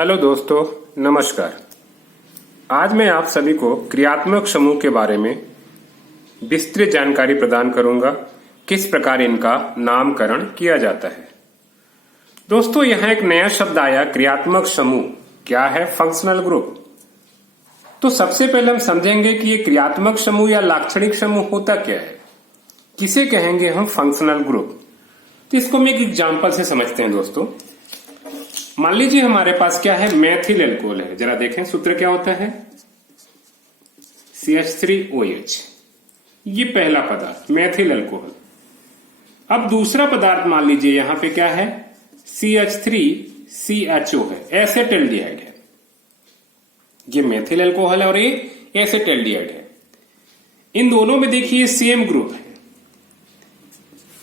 Hello दोस्तों, नमस्कार। आज मैं आप सभी को क्रियात्मक समूह के बारे में विस्तृत जानकारी प्रदान करूंगा। किस प्रकार इनका नामकरण किया जाता है। दोस्तों, यहाँ एक नया शब्द आया, क्रियात्मक समूह। क्या है? Functional group. तो सबसे पहले हम समझेंगे कि ये क्रियात्मक समूह या लाक्षणिक समूह होता क्या है। किसे कहेंगे हम? Functional group. तो इसको हम एक एग्जाम्पल से समझते हैं दोस्तों। मान लीजिए हमारे पास क्या है, मेथिल एल्कोहल है। जरा देखें सूत्र क्या होता है, CH3OH। ये पहला पदार्थ मेथिल एल्कोहल। अब दूसरा पदार्थ मान लीजिए यहां पे क्या है, CH3CHO है, एसेटल्डिहाइड है। ये मेथिल एल्कोहल है और ये एसेटल्डिहाइड है। इन दोनों में देखिए सेम ग्रुप है।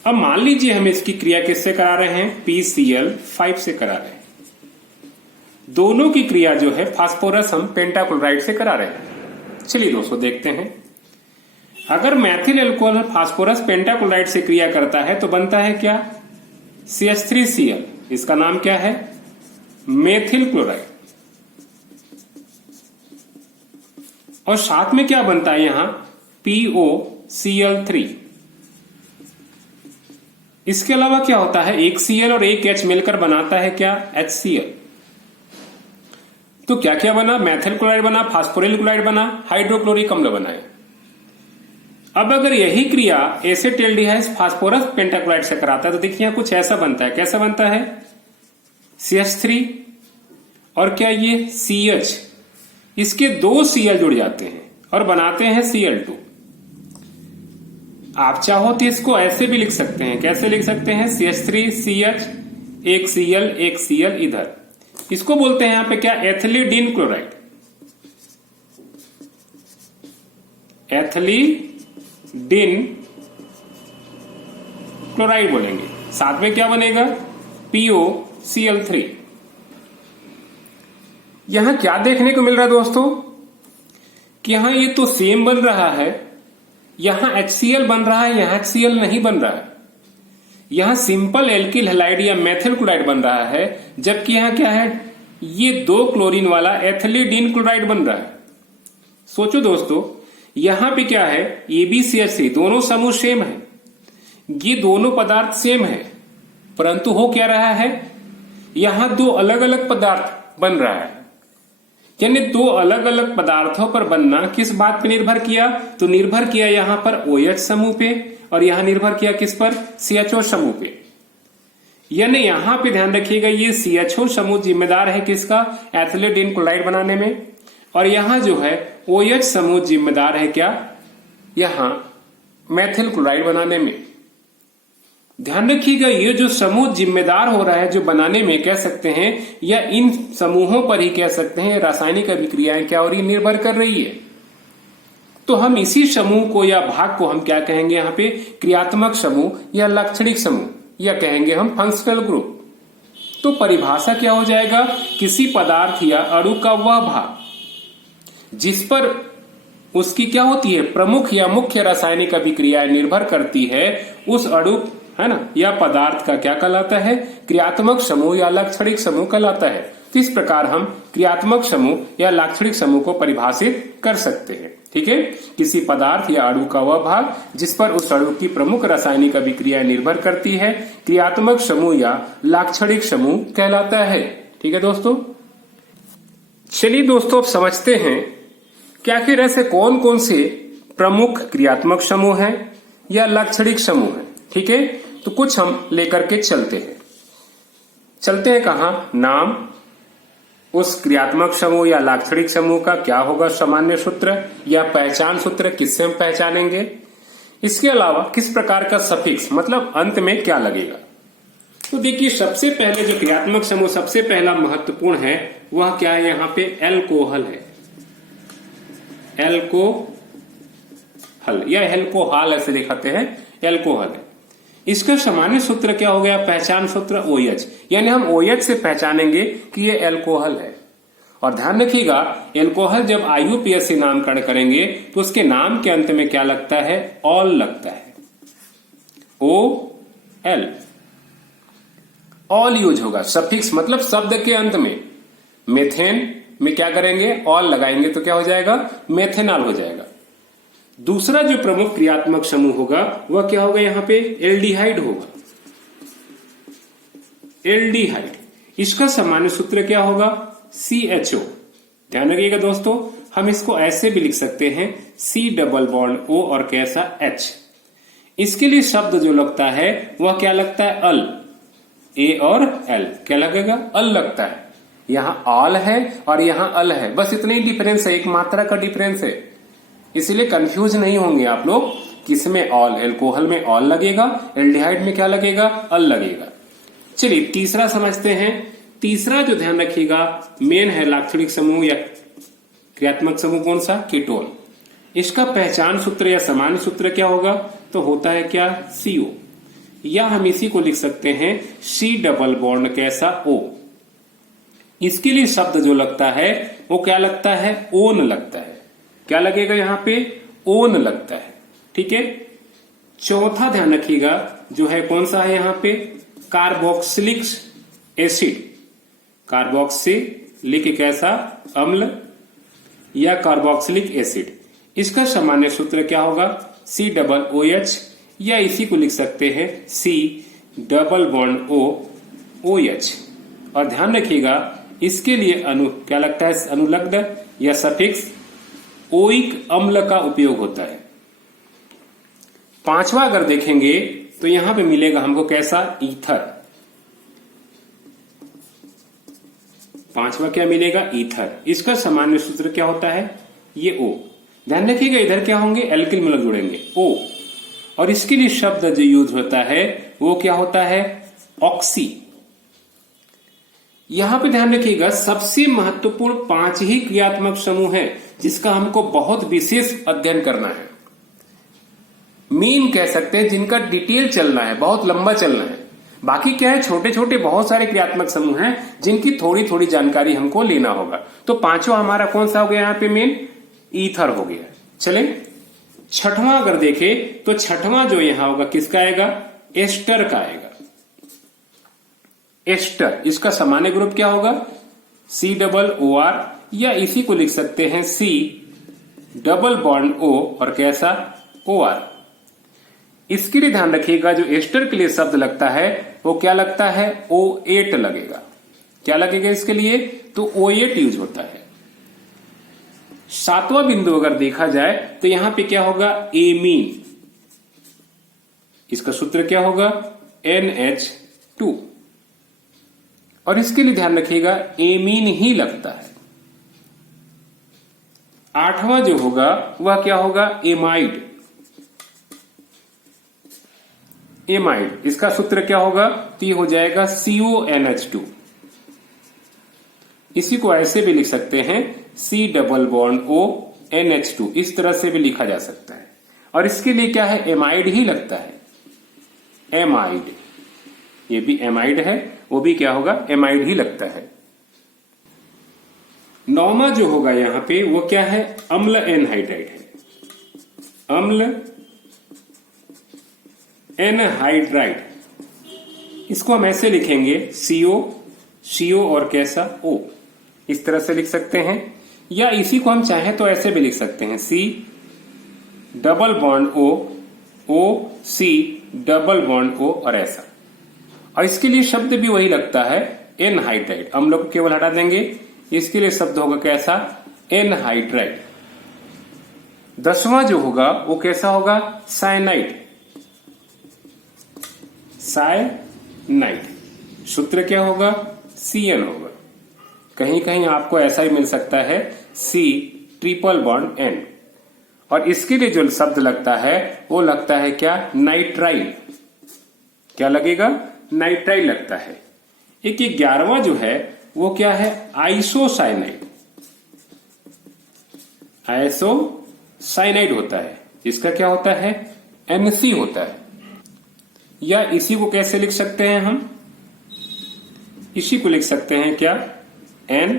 अब मान लीजिए हम इसकी क्रिया किससे करा रहे हैं, PCl5 से करा रहे हैं। दोनों की क्रिया जो है फास्फोरस हम पेंटाक्लोराइड से करा रहे हैं। चलिए दोस्तों देखते हैं। अगर मेथिल एल्कोहल फास्फोरस पेंटाक्लोराइड से क्रिया करता है तो बनता है क्या, CH3Cl। इसका नाम क्या है, मेथिल क्लोराइड। और साथ में क्या बनता है यहां, POCl3। इसके अलावा क्या होता है, एक Cl और एक H मिलकर बनाता है क्या, HCl। तो क्या क्या बना, मेथिल क्लोराइड बना, फास्फोरिल क्लोराइड बना, हाइड्रोक्लोरिक अम्ल बनाए। अब अगर यही क्रिया एसेटल्डिहाइड फास्फोरस पेंटाक्लोराइड से कराता है तो देखिए कुछ ऐसा बनता है। कैसा बनता है, CH3 और क्या ये CH, इसके दो Cl जुड़ जाते हैं और बनाते हैं Cl2। आप चाहो तो इसको ऐसे भी लिख सकते हैं। कैसे लिख सकते हैं, CH3CH, एक Cl एक Cl इधर। इसको बोलते हैं यहां पे क्या, एथिलीडीन क्लोराइड। एथिलीडीन क्लोराइड बोलेंगे। साथ में क्या बनेगा, POCl3। यहां क्या देखने को मिल रहा है दोस्तों कि यहां ये तो सेम बन रहा है, यहां HCl बन रहा है, यहां HCl नहीं बन रहा है। यहां सिंपल एल्किल हैलाइड या मेथिल क्लोराइड बन रहा है, जबकि यहां क्या है, ये दो क्लोरीन वाला एथिलीडीन क्लोराइड बन रहा है। सोचो दोस्तों, यहां पे क्या है, AbCH3, दोनों समूह सेम है, ये दोनों पदार्थ सेम है, परंतु हो क्या रहा है, यहां दो अलग अलग पदार्थ बन रहा है। यानी दो अलग अलग पदार्थों पर बनना किस बात पे निर्भर किया, तो निर्भर किया यहां पर OH समूह पे और यहां निर्भर किया किस पर, CHO समूह पे। यानी यहां पे ध्यान रखिएगा, ये CHO समूह जिम्मेदार है किसका, एथिलीडीन क्लोराइड बनाने में, और यहां जो है OH समूह जिम्मेदार है क्या, यहां मेथिल क्लोराइड बनाने में। ध्यान रखिएगा, ये जो समूह जिम्मेदार हो रहा है जो बनाने में, कह सकते हैं या इन समूहों पर ही कह सकते हैं रासायनिक अभिक्रियाएं क्या हो रही, निर्भर कर रही है। तो हम इसी समूह को या भाग को हम क्या कहेंगे यहाँ पे, क्रियात्मक समूह या लाक्षणिक समूह, या कहेंगे हम फंक्शनल ग्रुप। तो परिभाषा क्या हो जाएगा, किसी पदार्थ या अणु का वह भाग जिस पर उसकी क्या होती है, प्रमुख या मुख्य रासायनिक अभिक्रियाएं निर्भर करती है, उस अणु है ना या पदार्थ का क्या कहलाता है, क्रियात्मक समूह या लाक्षणिक समूह कहलाता है। तो इस प्रकार हम क्रियात्मक समूह या लाक्षणिक समूह को परिभाषित कर सकते हैं। ठीक है, किसी पदार्थ या अणु का वह भाग जिस पर उस अणु की प्रमुख रासायनिक अभिक्रिया निर्भर करती है, क्रियात्मक समूह या लाक्षणिक समूह कहलाता है। ठीक है दोस्तों, चलिए दोस्तों अब समझते हैं कि आखिर ऐसे कौन कौन से प्रमुख क्रियात्मक समूह हैं या लाक्षणिक समूह हैं। ठीक है, तो कुछ हम लेकर के चलते हैं कहां, नाम, उस क्रियात्मक समूह या लाक्षणिक समूह का क्या होगा सामान्य सूत्र या पहचान सूत्र, किससे हम पहचानेंगे। इसके अलावा किस प्रकार का सफिक्स, मतलब अंत में क्या लगेगा। तो देखिए सबसे पहले जो क्रियात्मक समूह सबसे पहला महत्वपूर्ण है वह क्या है, यहां पे एल्कोहल है। एल्कोहल या एल्कोहल ऐसे लिखाते हैं, एल्कोहल है। इसका सामान्य सूत्र क्या हो गया, पहचान सूत्र OH, यानी हम OH से पहचानेंगे कि ये एल्कोहल है। और ध्यान रखिएगा, एल्कोहल जब IUPAC से नामकरण करेंगे तो उसके नाम के अंत में क्या लगता है, ऑल लगता है, OL। ऑल यूज होगा, सफिक्स मतलब शब्द के अंत में। मेथेन में क्या करेंगे, ऑल लगाएंगे तो क्या हो जाएगा, मेथेनॉल हो जाएगा। दूसरा जो प्रमुख क्रियात्मक समूह होगा वह क्या होगा, यहां पे एल्डिहाइड होगा। एल्डिहाइड, इसका सामान्य सूत्र क्या होगा, CHO। ध्यान रखिएगा दोस्तों, हम इसको ऐसे भी लिख सकते हैं C डबल बॉन्ड O और कैसा H। इसके लिए शब्द जो लगता है वह क्या लगता है, अल। A और L क्या लगेगा, अल लगता है। यहां ऑल है और यहां अल है, बस इतना ही डिफरेंस है, एक मात्रा का डिफरेंस है। इसलिए कंफ्यूज नहीं होंगे आप लोग, किसमें ऑल, एल्कोहल में ऑल लगेगा, एल्डिहाइड में क्या लगेगा, अल लगेगा। चलिए तीसरा समझते हैं। तीसरा जो ध्यान रखिएगा मेन है लाक्षणिक समूह या क्रियात्मक समूह कौन सा, कीटोन। इसका पहचान सूत्र या सामान्य सूत्र क्या होगा, तो होता है क्या, CO, या हम इसी को लिख सकते हैं C डबल बॉन्ड कैसा O। इसके लिए शब्द जो लगता है वो क्या लगता है, ओन लगता है। क्या लगेगा यहां पे, ओन लगता है। ठीक है। चौथा ध्यान रखिएगा जो है कौन सा है यहां पे, कार्बोक्सिलिक एसिड। कार्बोक्सिलिक कैसा अम्ल या कार्बोक्सिलिक एसिड। इसका सामान्य सूत्र क्या होगा, C डबल OH, या इसी को लिख सकते हैं C double bond O OH। और ध्यान रखिएगा इसके लिए क्या लगता है, अनुलग्न या सफिक्स ओइक अम्ल का उपयोग होता है। पांचवा अगर देखेंगे तो यहां पे मिलेगा हमको कैसा, ईथर। पांचवा क्या मिलेगा, ईथर। इसका सामान्य सूत्र क्या होता है, ये O। ध्यान रखिएगा इधर क्या होंगे, एल्किल मूलक जुड़ेंगे O। और इसके लिए शब्द जो यूज होता है वो क्या होता है, ऑक्सी। यहां पे ध्यान रखिएगा सबसे महत्वपूर्ण 5 ही क्रियात्मक समूह है जिसका हमको बहुत विशेष अध्ययन करना है। मेन कह सकते हैं जिनका डिटेल चलना है, बहुत लंबा चलना है। बाकी क्या है, छोटे छोटे बहुत सारे क्रियात्मक समूह हैं जिनकी थोड़ी थोड़ी जानकारी हमको लेना होगा। तो पांचवा हमारा कौन सा हो गया, यहाँ पे मेन ईथर हो गया। चले छठवां अगर देखे तो छठवां जो यहां होगा किसका आएगा, एस्टर का आएगा। एस्टर, इसका सामान्य ग्रुप क्या होगा, C डबल OR, या इसी को लिख सकते हैं C डबल बॉन्ड O और कैसा OR। इसके लिए ध्यान रखिएगा जो एस्टर के लिए शब्द लगता है वो क्या लगता है, O8 लगेगा। क्या लगेगा इसके लिए, तो O8 यूज होता है। सातवां बिंदु अगर देखा जाए तो यहां पे क्या होगा, एमीन। इसका सूत्र क्या होगा, NH2। और इसके लिए ध्यान रखिएगा एमीन ही लगता है। आठवां जो होगा वह क्या होगा, एमाइड। एमाइड, इसका सूत्र क्या होगा, तो ये हो जाएगा CONH2। इसी को ऐसे भी लिख सकते हैं C double bond O NH2, इस तरह से भी लिखा जा सकता है। और इसके लिए क्या है, एमाइड ही लगता है। एमाइड, ये भी एमाइड है, वो भी क्या होगा, एमाइड ही लगता है। नौवां जो होगा यहां पे वो क्या है, अम्ल एनहाइड्राइड है। अम्ल एनहाइड्राइड, इसको हम ऐसे लिखेंगे CO और कैसा O, इस तरह से लिख सकते हैं। या इसी को हम चाहें तो ऐसे भी लिख सकते हैं C double bond O C double bond O और ऐसा। और इसके लिए शब्द भी वही लगता है, एनहाइड्राइड। अम्ल को केवल हटा देंगे, इसके लिए शब्द होगा कैसा, एनहाइड्राइड। 10वां जो होगा वो कैसा होगा, साइनाइड। साइनाइड, सूत्र क्या होगा, CN होगा। कहीं कहीं आपको ऐसा ही मिल सकता है C ट्रिपल बॉन्ड N। और इसके लिए जो शब्द लगता है वो लगता है क्या, नाइट्राइल। क्या लगेगा, नाइट्राइल लगता है। एक 11वां जो है वो क्या है, आइसोसाइनाइड। आइसोसाइनाइड होता है, इसका क्या होता है, NC होता है। या इसी को कैसे लिख सकते हैं हम, इसी को लिख सकते हैं क्या, N,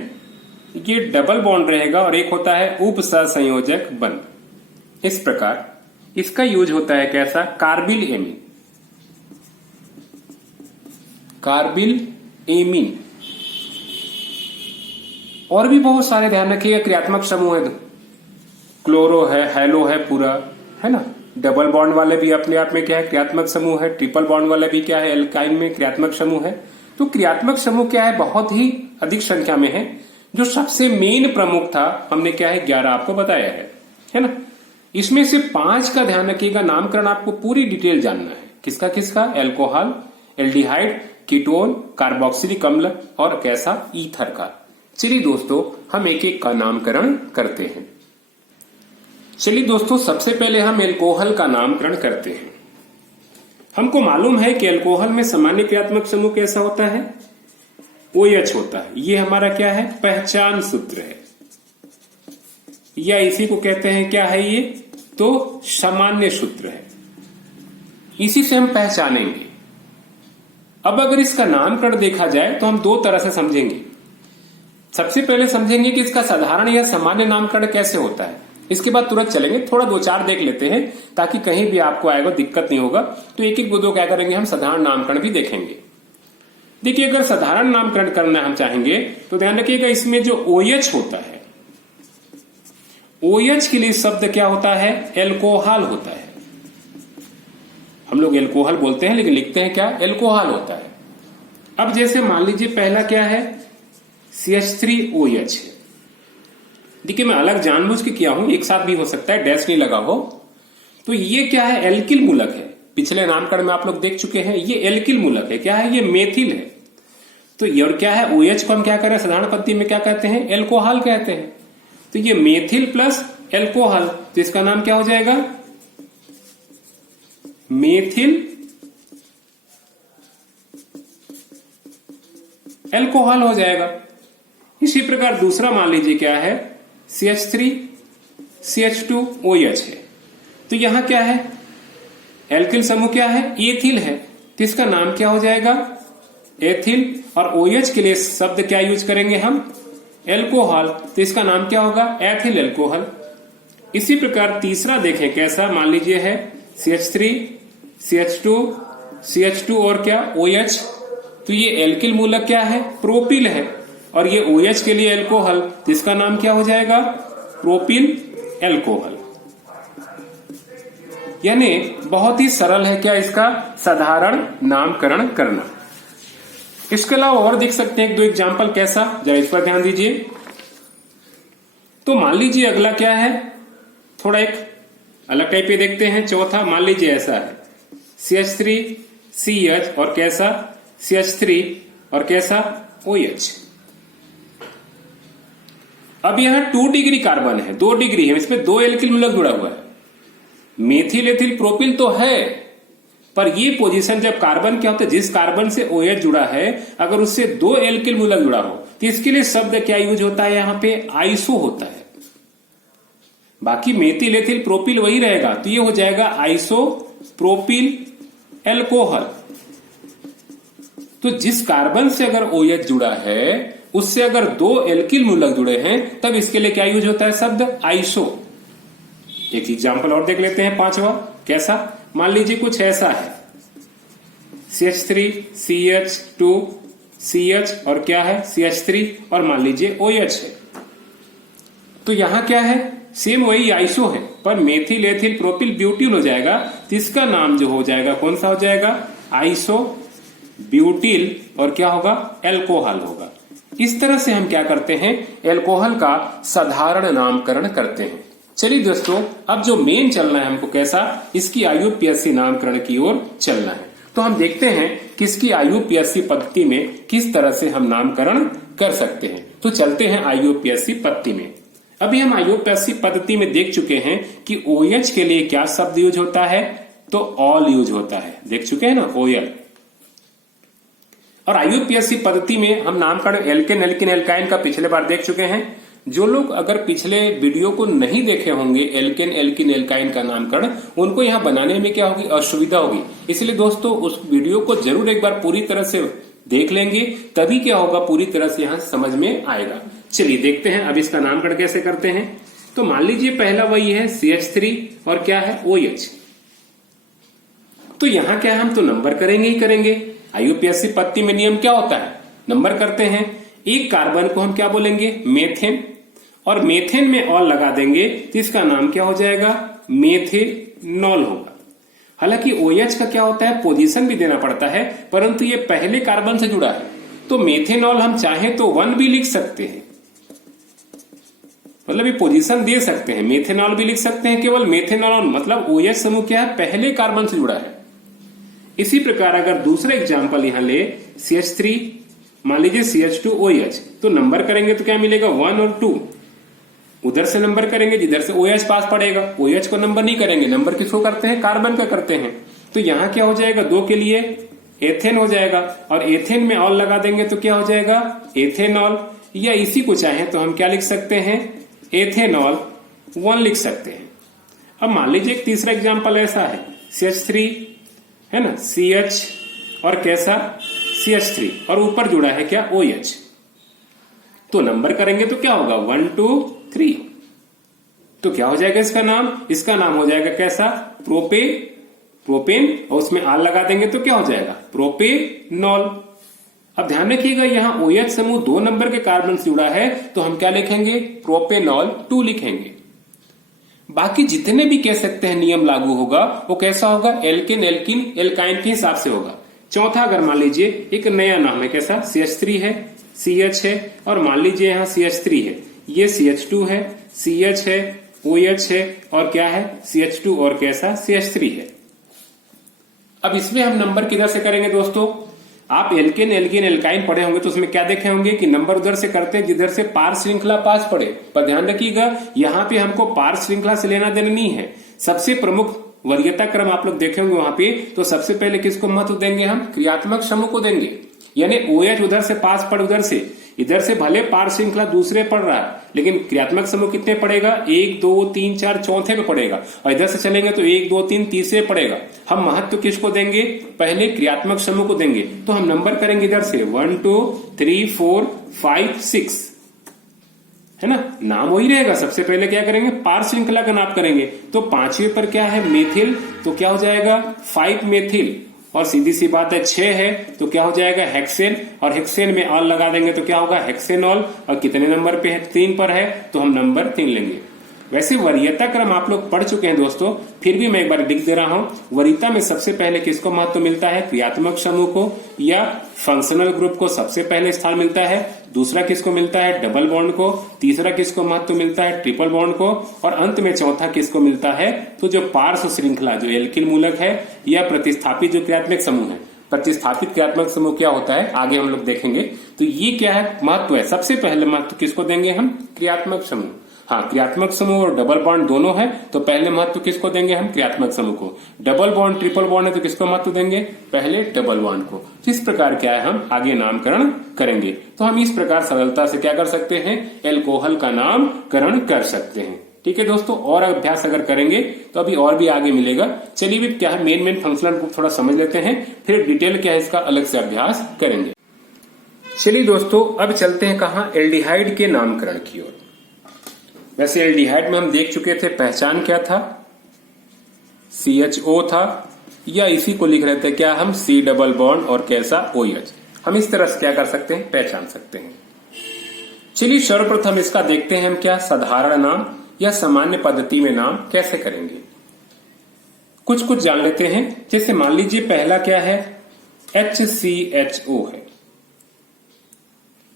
ये डबल बॉन्ड रहेगा और एक होता है उप सहसंयोजक बंध। इस प्रकार इसका यूज होता है कैसा, कार्बिल एमीन। कार्बिल एमीन और भी बहुत सारे ध्यान रखिएगा क्रियात्मक समूह है, क्लोरो है, हेलो है, पूरा है ना। डबल बॉन्ड वाले भी अपने आप में क्या है, क्रियात्मक समूह है। ट्रिपल बॉन्ड वाले भी क्या है, एल्काइन में क्रियात्मक समूह है। तो क्रियात्मक समूह क्या है, बहुत ही अधिक संख्या में है। जो सबसे मेन प्रमुख था हमने क्या है 11 आपको बताया है ना। इसमें से 5 का ध्यान रखिएगा, नामकरण आपको पूरी डिटेल जानना है। किसका किसका, एल्कोहल, एल्डिहाइड, कीटोन, कार्बोक्सिलिक अम्ल और कैसा, ईथर का। चलिए दोस्तों हम एक एक का नामकरण करते हैं। चलिए दोस्तों सबसे पहले हम एल्कोहल का नामकरण करते हैं। हमको मालूम है कि एल्कोहल में सामान्य क्रियात्मक समूह कैसा होता है, OH होता है। ये हमारा क्या है, पहचान सूत्र है, या इसी को कहते हैं क्या है ये, तो सामान्य सूत्र है। इसी से हम पहचानेंगे। अब अगर इसका नामकरण देखा जाए तो हम 2 तरह से समझेंगे। सबसे पहले समझेंगे कि इसका साधारण या सामान्य नामकरण कैसे होता है, इसके बाद तुरंत चलेंगे थोड़ा 2-4 देख लेते हैं ताकि कहीं भी आपको आएगा दिक्कत नहीं होगा। तो एक एक दो क्या करेंगे, हम साधारण नामकरण भी देखेंगे। देखिए अगर साधारण नामकरण करना हम चाहेंगे तो ध्यान रखिएगा इसमें जो OH होता है, OH के लिए शब्द क्या होता है, एल्कोहल होता है। हम लोग एल्कोहल बोलते हैं लेकिन लिखते हैं क्या, एल्कोहल होता है। अब जैसे मान लीजिए पहला क्या है, CH3OH है। देखिए मैं अलग जानबूझ के किया हूं, एक साथ भी हो सकता है, डैश नहीं लगा हो। तो ये क्या है, एल्किल मूलक है। पिछले नामकरण में आप लोग देख चुके हैं, ये एल्किल मूलक है। क्या है, ये मेथिल है। तो ये और क्या है, OH को हम क्या करें, साधारण पद्धति में क्या कहते हैं, एल्कोहल कहते हैं। तो ये मेथिल प्लस एल्कोहल, तो इसका नाम क्या हो जाएगा, मेथिल एल्कोहल हो जाएगा। इसी प्रकार दूसरा मान लीजिए क्या है, CH3CH2OH है। तो यहां क्या है, एल्किल समूह क्या है, एथिल है। तो इसका नाम क्या हो जाएगा, एथिल। और OH के लिए शब्द क्या यूज करेंगे हम, एल्कोहल। तो इसका नाम क्या होगा, एथिल एल्कोहल। इसी प्रकार तीसरा देखें कैसा, मान लीजिए है CH3CH2 और क्या, OH। तो ये एल्किल मूलक क्या है, प्रोपिल है। और ये OH के लिए एल्कोहल, तो इसका नाम क्या हो जाएगा, प्रोपिल एल्कोहल। यानी बहुत ही सरल है क्या इसका साधारण नामकरण करना। इसके अलावा और देख सकते हैं 1-2 एग्जाम्पल कैसा, जरा इस पर ध्यान दीजिए। तो मान लीजिए अगला क्या है, थोड़ा एक अलग टाइप पे देखते हैं। चौथा मान लीजिए ऐसा है, CH3CH और कैसा, CH3 और कैसा, OH। अब यहां 2 डिग्री कार्बन है, 2 डिग्री है, इसमें 2 एल्किल मूलक जुड़ा हुआ है। मेथिल एथिल प्रोपिल तो है, पर ये पोजीशन जब कार्बन क्या होता है, जिस कार्बन से OH जुड़ा है अगर उससे 2 एल्किल मूलक जुड़ा हो तो इसके लिए शब्द क्या यूज होता है, यहां पे आइसो होता है। बाकी मेथिल एथिल प्रोपिल वही रहेगा, तो ये हो जाएगा आइसो प्रोपिल एल्कोहल। तो जिस कार्बन से अगर OH जुड़ा है उससे अगर 2 एल्किल मूलक जुड़े हैं तब इसके लिए क्या यूज होता है, शब्द आइसो। एक एग्जांपल और देख लेते हैं 5वां कैसा, मान लीजिए कुछ ऐसा है, CH3CH2CH और क्या है, CH3 और मान लीजिए OH है। तो यहां क्या है, सेम वही आइसो है, पर मेथिल एथिल प्रोपिल ब्यूटिल हो जाएगा। तो इसका नाम जो हो जाएगा कौन सा हो जाएगा, आइसो ब्यूटिल और क्या होगा, एल्कोहल होगा। इस तरह से हम क्या करते हैं, एल्कोहल का साधारण नामकरण करते हैं। चलिए दोस्तों अब जो मेन चलना है हमको कैसा, इसकी IUPAC नामकरण की ओर चलना है। तो हम देखते हैं कि इसकी IUPAC पद्धति में किस तरह से हम नामकरण कर सकते हैं। तो चलते हैं IUPAC पद्धति में। अभी हम IUPAC पद्धति में देख चुके हैं कि OH के लिए क्या शब्द यूज होता है, तो ऑल यूज होता है, देख चुके हैं ना, OL। और IUPAC पद्धति में हम नामकरण एल्केन एल्किन एल्काइन का पिछले बार देख चुके हैं। जो लोग अगर पिछले वीडियो को नहीं देखे होंगे एल्केन एल्किन एल्काइन का नामकरण, उनको यहाँ बनाने में क्या होगी, असुविधा होगी। इसलिए दोस्तों उस वीडियो को जरूर एक बार पूरी तरह से देख लेंगे, तभी क्या होगा, पूरी तरह से यहाँ समझ में आएगा। चलिए देखते हैं अब इसका नामकरण कैसे करते हैं। तो मान लीजिए पहला वही है CH3 और क्या है, OH। तो यहाँ क्या है, हम तो नंबर करेंगे ही करेंगे। IUPAC पद्धति में नियम क्या होता है, नंबर करते हैं। एक कार्बन को हम क्या बोलेंगे, मेथेन, और मेथेन में ऑल लगा देंगे तो इसका नाम क्या हो जाएगा, मेथेनॉल होगा। हालांकि OH का क्या होता है, पोजीशन भी देना पड़ता है, परंतु ये पहले कार्बन से जुड़ा है, तो मेथेनॉल हम चाहें तो 1 भी लिख सकते हैं, मतलब ये पोजीशन दे सकते हैं, मेथेनॉल भी लिख सकते हैं, केवल मेथेनॉल, मतलब OH समूह क्या है, पहले कार्बन से जुड़ा है। इसी प्रकार अगर दूसरा एग्जाम्पल यहां ले, CH3, मान लीजिए CH2OH, तो नंबर करेंगे तो क्या मिलेगा, 1 और 2, उधर से नंबर करेंगे जिधर से OH पास पड़ेगा, OH को नंबर नहीं करेंगे, नंबर किसको करते हैं, कार्बन का करते हैं। तो यहां क्या हो जाएगा, 2 के लिए एथेन हो जाएगा, और एथेन में ऑल लगा देंगे तो क्या हो जाएगा, एथेनॉल, या इसी को चाहे तो हम क्या लिख सकते हैं, एथेनॉल 1 लिख सकते हैं। अब मान लीजिए एक तीसरा एग्जाम्पल ऐसा है, CH3 है ना, CH और कैसा, CH3, और ऊपर जुड़ा है क्या, OH, तो नंबर करेंगे तो क्या होगा, 1 2 3, तो क्या हो जाएगा इसका नाम हो जाएगा कैसा, प्रोपेन, और उसमें आल लगा देंगे तो क्या हो जाएगा, प्रोपेनॉल। अब ध्यान रखिएगा यहाँ OH समूह 2 नंबर के कार्बन से जुड़ा है, तो हम क्या लिखेंगे, प्रोपेनॉल 2 लिखेंगे। बाकी जितने भी कह सकते हैं नियम लागू होगा, वो कैसा होगा, एल्केन, एल्किन, एल्काइन के हिसाब से होगा। चौथा अगर मान लीजिए एक नया नाम है, कैसा, CH3 है, CH है, और मान लीजिए यहाँ CH3 है, ये CH2 है, CH है, OH है, और क्या है, CH2 और कैसा, CH3 है। अब इसमें हम नंबर किधर से करेंगे दोस्तों, आप एल्केन, एल्किन, एल्काइन पढ़े होंगे तो उसमें क्या देखे होंगे कि नंबर उधर से करते हैं जिधर से पार श्रृंखला पास पड़े, पर ध्यान रखिएगा यहाँ पे हमको पार श्रृंखला से लेना देना नहीं है। सबसे प्रमुख वरीयता क्रम आप लोग देखे होंगे वहां पे, तो सबसे पहले किसको महत्व देंगे, हम क्रियात्मक समूह को देंगे, यानी OH उधर से पास पड़, उधर से, इधर से भले पार श्रृंखला दूसरे पड़ रहा है, लेकिन क्रियात्मक समूह कितने पड़ेगा, 1 2 3 4 चौथे पे पड़ेगा, और इधर से चलेंगे तो 1 2 3 तीसरे पड़ेगा। हम महत्व किसको देंगे, पहले क्रियात्मक समूह को देंगे, तो हम नंबर करेंगे इधर से 1 2 3 4 5 6, है ना, नाम वही रहेगा। सबसे पहले क्या करेंगे, पार श्रृंखला का नाप करेंगे, तो 5वें पर क्या है, मेथिल, तो क्या हो जाएगा 5 मेथिल, और सीधी सी बात है 6 है तो क्या हो जाएगा, हेक्सेन, और हेक्सेन में ऑल लगा देंगे तो क्या होगा, हेक्सेनॉल, और कितने नंबर पे है, 3 पर है, तो हम नंबर 3 लेंगे। वैसे वरीयता क्रम आप लोग पढ़ चुके हैं दोस्तों, फिर भी मैं एक बार लिख दे रहा हूं। वरीयता में सबसे पहले किसको महत्व मिलता है, क्रियात्मक समूह को या फंक्शनल ग्रुप को सबसे पहले स्थान मिलता है। दूसरा किसको मिलता है, डबल बॉन्ड को। तीसरा किसको महत्व मिलता है, ट्रिपल बॉन्ड को। और अंत में चौथा किसको मिलता है, तो जो पार्श्व श्रृंखला, जो एल्किल मूलक है या प्रतिस्थापित जो क्रियात्मक समूह है। प्रतिस्थापित क्रियात्मक समूह क्या होता है आगे हम लोग देखेंगे। तो ये क्या है, महत्व है। सबसे पहले महत्व किसको देंगे हम, क्रियात्मक समूह। हाँ, क्रियात्मक समूह और डबल बॉन्ड दोनों है तो पहले महत्व किसको देंगे हम, क्रियात्मक समूह को। डबल बॉन्ड ट्रिपल बॉन्ड है तो किसको महत्व देंगे, पहले डबल बॉन्ड को। इस प्रकार क्या है, हम आगे नामकरण करेंगे। तो हम इस प्रकार सरलता से क्या कर सकते हैं, एल्कोहल का नामकरण कर सकते हैं। ठीक है दोस्तों, और अभ्यास अगर करेंगे तो अभी और भी आगे मिलेगा। चलिए भी क्या है, मेन फंक्शनल ग्रुप थोड़ा समझ लेते हैं, फिर डिटेल क्या है इसका अलग से अभ्यास करेंगे। चलिए दोस्तों, अब चलते हैं कहाँ, एल्डिहाइड के नामकरण की ओर। वैसे एल्डिहाइड में हम देख चुके थे पहचान क्या था, CHO था, या इसी को लिख रहे थे क्या हम, C डबल बॉन्ड और कैसा OH। हम इस तरह से क्या कर सकते हैं, पहचान सकते हैं। चलिए सर्वप्रथम इसका देखते हैं हम क्या साधारण नाम या सामान्य पद्धति में नाम कैसे करेंगे। कुछ जान लेते हैं। जैसे मान लीजिए पहला क्या है, HCHO है।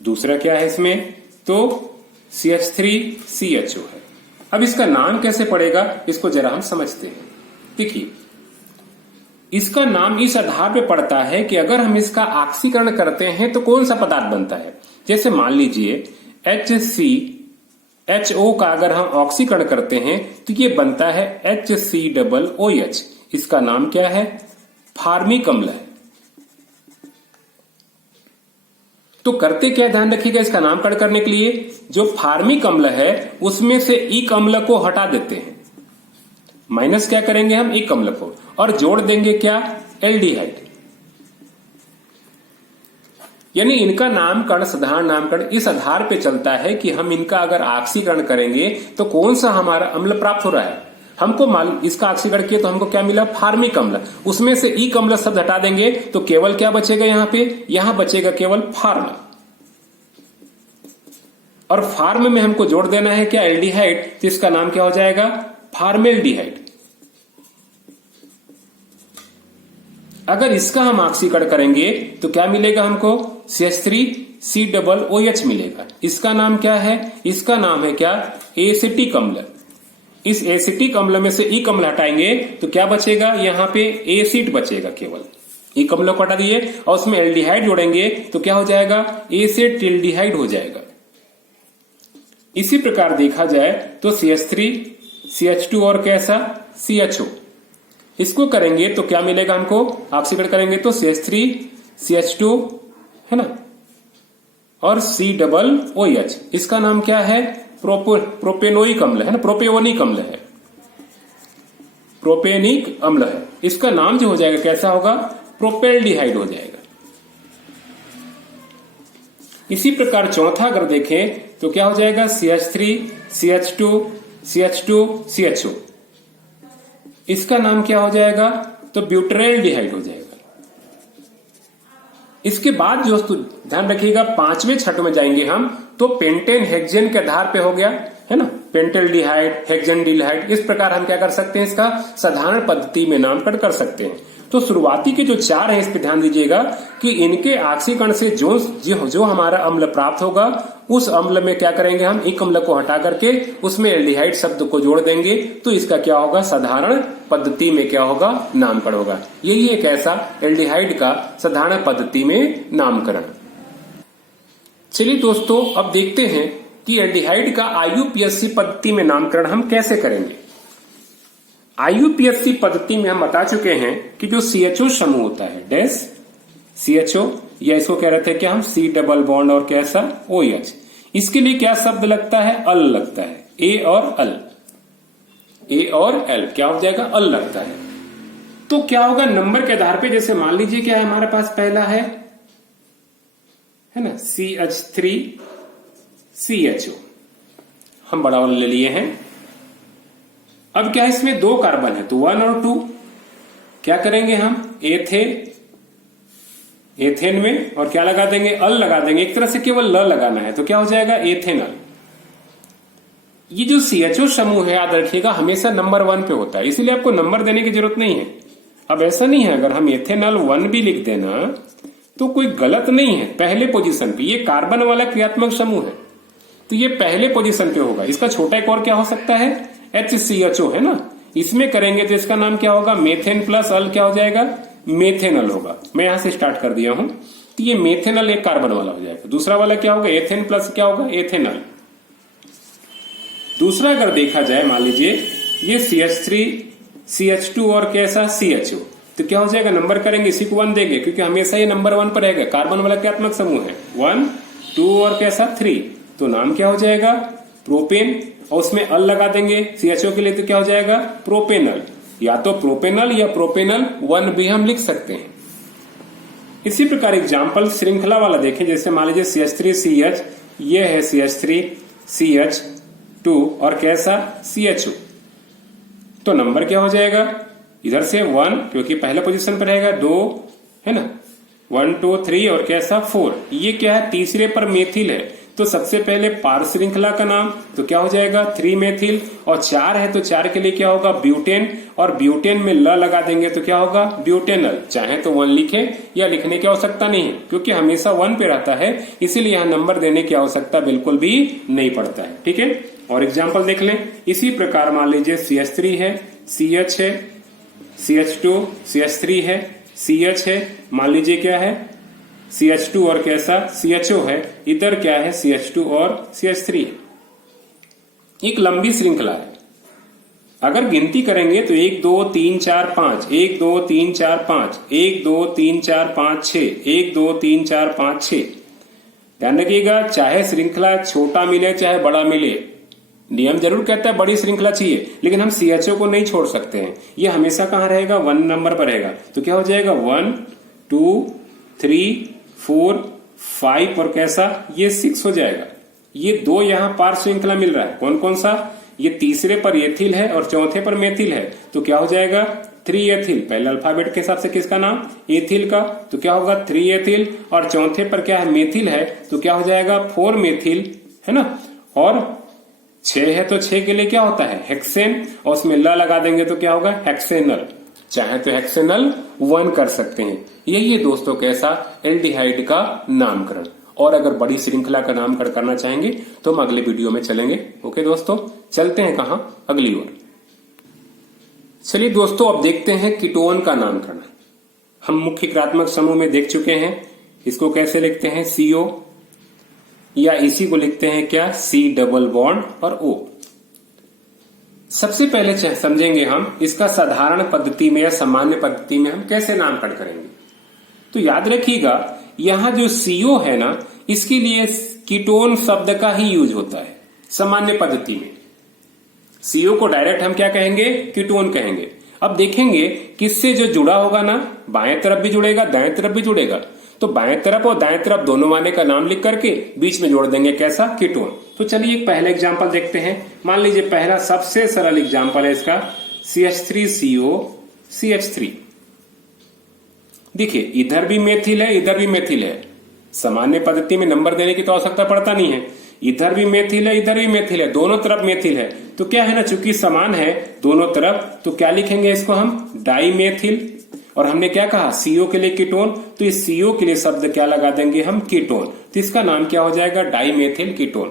दूसरा क्या है इसमें, तो CH3CHO है। अब इसका नाम कैसे पड़ेगा, इसको जरा हम समझते हैं। देखिए, इसका नाम इस आधार पे पड़ता है कि अगर हम इसका ऑक्सीकरण करते हैं तो कौन सा पदार्थ बनता है। जैसे मान लीजिए HCHO का अगर हम ऑक्सीकरण करते हैं तो ये बनता है HCOOH। इसका नाम क्या है, फार्मिक अम्ल है। तो करते क्या, ध्यान रखिएगा, इसका नामकरण करने के लिए जो फार्मिक अम्ल है उसमें से इक अम्ल को हटा देते हैं, माइनस क्या करेंगे हम, इक अम्ल को, और जोड़ देंगे क्या, एल्डिहाइड। यानी इनका नामकरण, साधारण नामकरण इस आधार पे चलता है कि हम इनका अगर ऑक्सीकरण करेंगे तो कौन सा हमारा अम्ल प्राप्त हो रहा है। हमको मालूम, इसका ऑक्सीकरण किया तो हमको क्या मिला, फार्मिक अम्ल। उसमें से इक अम्ल शब्द हटा देंगे तो केवल क्या बचेगा, यहां पे, यहां बचेगा केवल फार्म। और फार्म में हमको जोड़ देना है क्या, एल्डिहाइड, तो इसका नाम क्या हो जाएगा, फार्मेल्डिहाइड। अगर इसका हम ऑक्सीकरण करेंगे तो क्या मिलेगा हमको, CH3COOH मिलेगा। इसका नाम क्या है, इसका नाम है क्या, एसिटिक अम्ल। इस एसिटिक अम्ल में से इक अम्ल हटाएंगे तो क्या बचेगा, यहाँ पे एसिड बचेगा, केवल इक अम्ल को हटा दिए और उसमें एल्डिहाइड जोड़ेंगे तो क्या हो जाएगा, एसेटिल्डिहाइड हो जाएगा। इसी प्रकार देखा जाए तो CH3 CH2 और कैसा, CHO, इसको करेंगे तो क्या मिलेगा हमको, ऑक्सीकरण करेंगे तो CH3 CH2 है ना, और COOH। इसका नाम क्या है, प्रोपेनोइक अम्ल है ना, प्रोपेनिक अम्ल है, प्रोपेनिक अम्ल है। इसका नाम जो हो जाएगा कैसा होगा, प्रोपेल्डिहाइड हो जाएगा। इसी प्रकार चौथा अगर देखें तो क्या हो जाएगा, CH3 CH2 CH2 CHO, इसका नाम क्या हो जाएगा, तो ब्यूटेराइल्डिहाइड हो जाएगा। इसके बाद जो ध्यान रखिएगा, पांचवें छठवें में जाएंगे हम तो पेंटेन हेक्सेन के आधार पे हो गया है ना, पेंटेल्डिहाइड हेक्सेनडिहाइड। इस प्रकार हम क्या कर सकते हैं, इसका साधारण पद्धति में नामकरण कर सकते हैं। तो शुरुआती के जो चार हैं इस पे ध्यान दीजिएगा कि इनके ऑक्सीकरण से जो हमारा अम्ल प्राप्त होगा उस अम्ल में क्या करेंगे, हम एक अम्ल को हटा करके उसमें एल्डिहाइड शब्द को जोड़ देंगे तो इसका क्या होगा, साधारण पद्धति में क्या होगा, नामकरण होगा। यही एक ऐसा एल्डिहाइड का साधारण पद्धति में नामकरण। चलिए दोस्तों, अब देखते हैं कि एल्डिहाइड का IUPAC पद्धति में नामकरण हम कैसे करेंगे। IUPAC पद्धति में हम बता चुके हैं कि जो CHO समूह होता है, डैश CHO, या इसको कह रहे थे कि हम C डबल बॉन्ड और कैसा OH, इसके लिए क्या शब्द लगता है, अल लगता है, A और L क्या हो जाएगा, अल लगता है। तो क्या होगा, नंबर के आधार पे, जैसे मान लीजिए क्या है हमारे पास, पहला है ना CH3 CHO, हम बड़ा वाला ले लिए हैं। अब क्या है, इसमें दो कार्बन है तो 1 और 2, क्या करेंगे हम, एथेन में और क्या लगा देंगे, अल लगा देंगे, एक तरह से केवल ल लगाना है तो क्या हो जाएगा, एथेनल। ये जो CHO समूह है याद रखिएगा हमेशा नंबर 1 पे होता है, इसीलिए आपको नंबर देने की जरूरत नहीं है। अब ऐसा नहीं है, अगर हम एथेनल 1 भी लिख देना तो कोई गलत नहीं है, पहले पोजीशन पे। ये कार्बन वाला क्रियात्मक समूह है तो ये पहले पोजीशन पे होगा। इसका छोटा एक और क्या हो सकता है, HCHO है ना, इसमें करेंगे तो इसका नाम क्या होगा, मेथेन प्लस अल क्या हो जाएगा, मेथेनल होगा। मैं यहां से स्टार्ट कर दिया हूं तो ये मेथेनल एक कार्बन वाला हो जाएगा। दूसरा वाला क्या होगा, एथेन प्लस क्या होगा, एथेनल। दूसरा अगर देखा जाए, मान लीजिए ये CH3 CH2 और कैसा CHO, तो क्या हो जाएगा, नंबर करेंगे इसी को 1 देंगे क्योंकि हमेशा ये नंबर 1 पर रहेगा, कार्बन वाला क्रियात्मक समूह है, 1 2 और कैसा 3, तो नाम क्या हो जाएगा, प्रोपेन, और उसमें अल लगा देंगे CHO के लिए तो क्या हो जाएगा, प्रोपेनल। या तो प्रोपेनल या प्रोपेनल 1 भी हम लिख सकते हैं। इसी प्रकार एग्जाम्पल श्रृंखला वाला देखें, जैसे मान लीजिए CH3CH, ये है CH3CH2 और कैसा CHO, तो नंबर क्या हो जाएगा, इधर से 1 क्योंकि पहले पोजीशन पर रहेगा, 2 है ना, 1 2 3 और कैसा 4। ये क्या है, तीसरे पर मेथिल है तो सबसे पहले पार श्रृंखला का नाम तो क्या हो जाएगा, 3 मेथिल, और 4 है तो 4 के लिए क्या होगा, ब्यूटेन, और ब्यूटेन में ल लगा देंगे तो क्या होगा, ब्यूटेनल। चाहे तो 1 लिखे या लिखने की आवश्यकता नहीं है क्योंकि हमेशा 1 पे रहता है, इसीलिए यहां नंबर देने की आवश्यकता बिल्कुल भी नहीं पड़ता है। ठीक है, और एग्जाम्पल देख लें। इसी प्रकार मान लीजिए CH3 है, CH है, CH2 CH3 है, CH है, मान लीजिए क्या है CH2 और कैसा CHO है, इधर क्या है CH2 और CH3 है। एक लंबी श्रृंखला है, अगर गिनती करेंगे तो 1 2 3 4 5, 1 2 3 4 5, 1 2 3 4 5 6, 1 2 3 4 5 6। ध्यान रखिएगा, चाहे श्रृंखला छोटा मिले चाहे बड़ा मिले, नियम जरूर कहता है बड़ी श्रृंखला चाहिए, लेकिन हम CHO को नहीं छोड़ सकते हैं। ये हमेशा कहां रहेगा, 1 नंबर पर रहेगा तो क्या हो जाएगा, 1 2 3 4 5 और कैसा ये 6 हो जाएगा। ये 2 यहां पार श्रृंखला मिल रहा है, कौन कौन सा, ये तीसरे पर एथिल है और चौथे पर मेथिल है तो क्या हो जाएगा, 3 एथिल। पहले अल्फाबेट के हिसाब से किसका नाम, एथिल का, तो क्या होगा 3 एथिल, और चौथे पर क्या है मेथिल है तो क्या हो जाएगा 4 मेथिल है ना। और 6 है तो 6 के लिए क्या होता है, हेक्सेन, और उसमें ल लगा देंगे तो क्या होगा, हेक्सेनल। चाहे तो हेक्सेनल 1 कर सकते हैं। यही है दोस्तों कैसा, एल्डिहाइड का नामकरण। और अगर बड़ी श्रृंखला का नामकरण करना चाहेंगे तो हम अगले वीडियो में चलेंगे। ओके दोस्तों, चलते हैं कहां, अगली ओर। चलिए दोस्तों, अब देखते हैं कीटोन का नामकरण। हम मुख्य क्रियात्मक समूह में देख चुके हैं, इसको कैसे लिखते हैं, CO, या इसी को लिखते हैं क्या, C डबल बॉन्ड और O। सबसे पहले समझेंगे हम इसका साधारण पद्धति में या सामान्य पद्धति में हम कैसे नामकरण करेंगे। तो याद रखिएगा, यहां जो CO है ना, इसके लिए कीटोन शब्द का ही यूज होता है सामान्य पद्धति में। CO को डायरेक्ट हम क्या कहेंगे, कीटोन कहेंगे। अब देखेंगे किससे जो जुड़ा होगा ना, बाएं तरफ भी जुड़ेगा दाएं तरफ भी जुड़ेगा, तो बाएं तरफ और दाएं तरफ दोनों माने का नाम लिख करके बीच में जोड़ देंगे, कैसा, कीटोन। तो चलिए एक पहला एग्जांपल देखते हैं। मान लीजिए पहला सबसे सरल एग्जांपल है इसका, CH3CO CH3। देखिए इधर भी मेथिल है, इधर भी मेथिल है। सामान्य पद्धति में नंबर देने की तो आवश्यकता पड़ता नहीं है। इधर भी मेथिल है, इधर भी मेथिल है, दोनों तरफ मेथिल है, तो क्या है ना, चूंकि समान है दोनों तरफ, तो क्या लिखेंगे इसको हम, डाइमेथिल। और हमने क्या कहा, CO के लिए कीटोन, तो इस CO के लिए शब्द क्या लगा देंगे हम, कीटोन। तो इसका नाम क्या हो जाएगा, डाइमेथिल कीटोन।